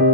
Good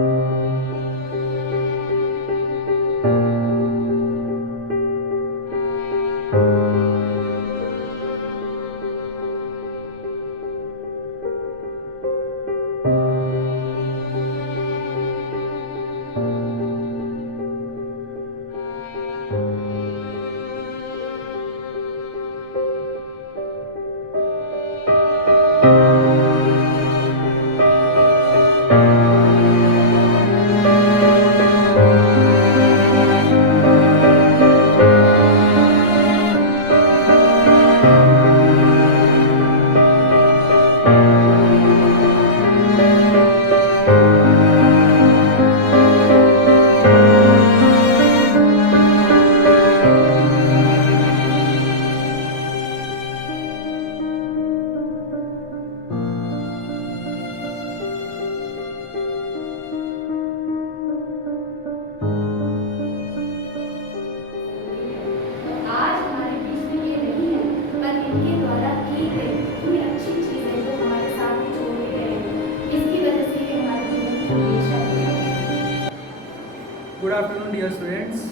afternoon, dear students.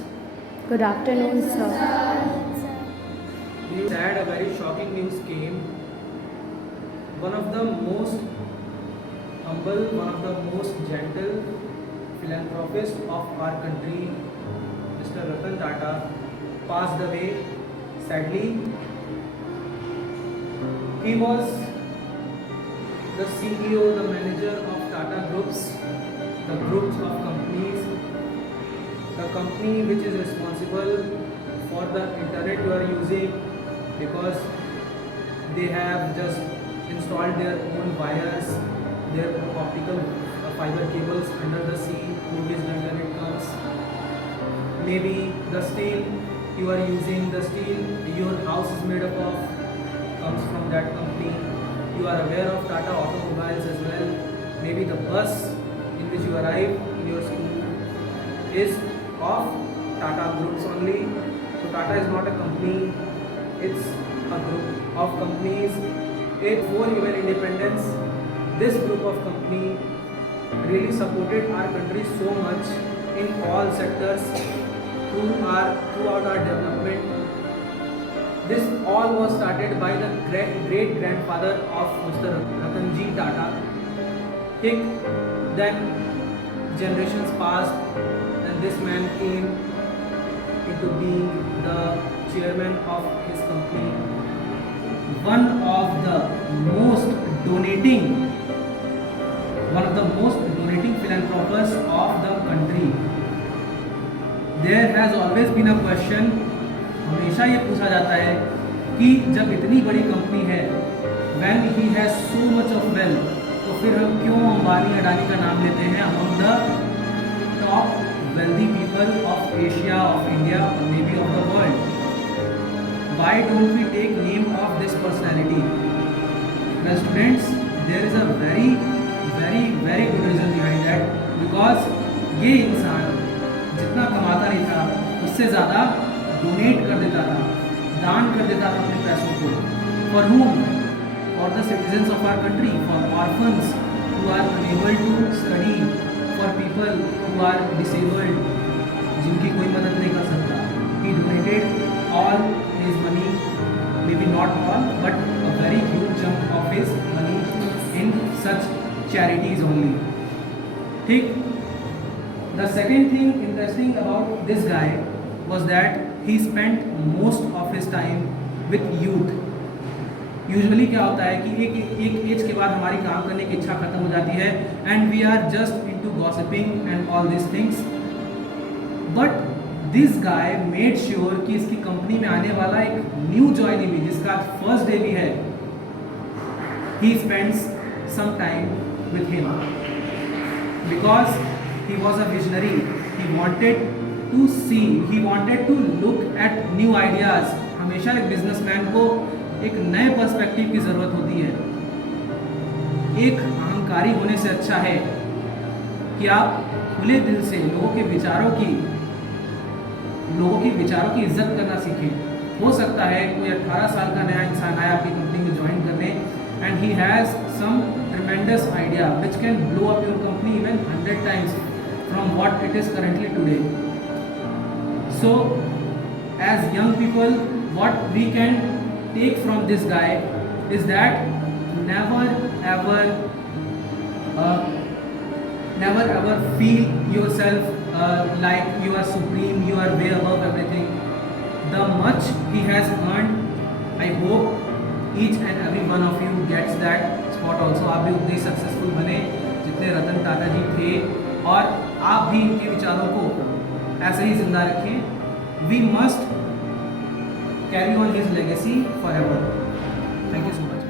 Good afternoon, sir. We had a very shocking news came. One of the most humble, one of the most gentle philanthropist of our country, Mr. Ratan Tata, passed away sadly. He was the CEO, the manager of Tata Groups, the groups of companies, the company which is responsible for the internet you are using, because they have just installed their own wires, their optical fiber cables under the sea through which the internet comes. Maybe the steel you are using, the steel your house is made up of, comes from that company. You are aware of Tata Automobiles as well. Maybe the bus in which you arrive in your school is of Tata Groups only. So Tata is not a company, it's a group of companies. Before even independence, this group of company really supported our country so much in all sectors throughout our development. This all was started by the great grandfather of Mr. Ratanji Tata. Then generations passed, and this man came into being the chairman of his company. One of the most donating philanthropists of the country. There has always been a question, हमेशा ये पूछा जाता है कि जब इतनी बड़ी company है, when he has so much of wealth, तो फिर हम क्यों अंबानी अडानी का नाम लेते हैं among the top wealthy people of Asia, of India, or maybe of the world? Why don't we take name of this personality? Well, students, there is a very good reason behind that. Because ये इंसान जितना कमाता नहीं था, उससे ज़्यादा donate कर देता था, दान कर देता था अपने पैसों को. For whom? For the citizens of our country, for orphans who are unable to study, for people who are disabled, जिनकी कोई मदद नहीं कर सकता. He donated all his money, maybe not all, but a very huge chunk of his money in such charities only. ठीक. The second thing interesting about this guy was that he spent most of his time with youth. Usually क्या होता है कि एक as के बाद हमारी काम करने की इच्छा खत्म हो जाती है, and we are just into gossiping and all this things. But this guy made sure कि इसकी कंपनी में आने वाला एक न्यू ज्वाइनी भी, जिसका फर्स्ट डे भी है, he spends some time with him, because he was a visionary. He wanted to see, he wanted to look at new ideas. हमेशा एक बिजनेसमैन को एक नए पर्सपेक्टिव की ज़रूरत होती है. एक अहंकारी होने से अच्छा है कि आप खुले दिल से लोगों के विचारों की इज्जत करना सीखें. हो सकता है कोई 18 साल का नया इंसान आया आपकी कंपनी में ज्वाइन करने, and he has some tremendous idea which can blow up your company even 100 times from what it is currently today. So as young people, what we can take from this guy is that never ever feel yourself like you are supreme, you are way above everything. The much he has earned, I hope each and every one of you gets that spot also. आप भी उतने successful बने जितने रतन टाटा जी थे, और आप भी इनके विचारों को ऐसे ही जिंदा रखें. We must carry on his legacy forever. Thank you so much.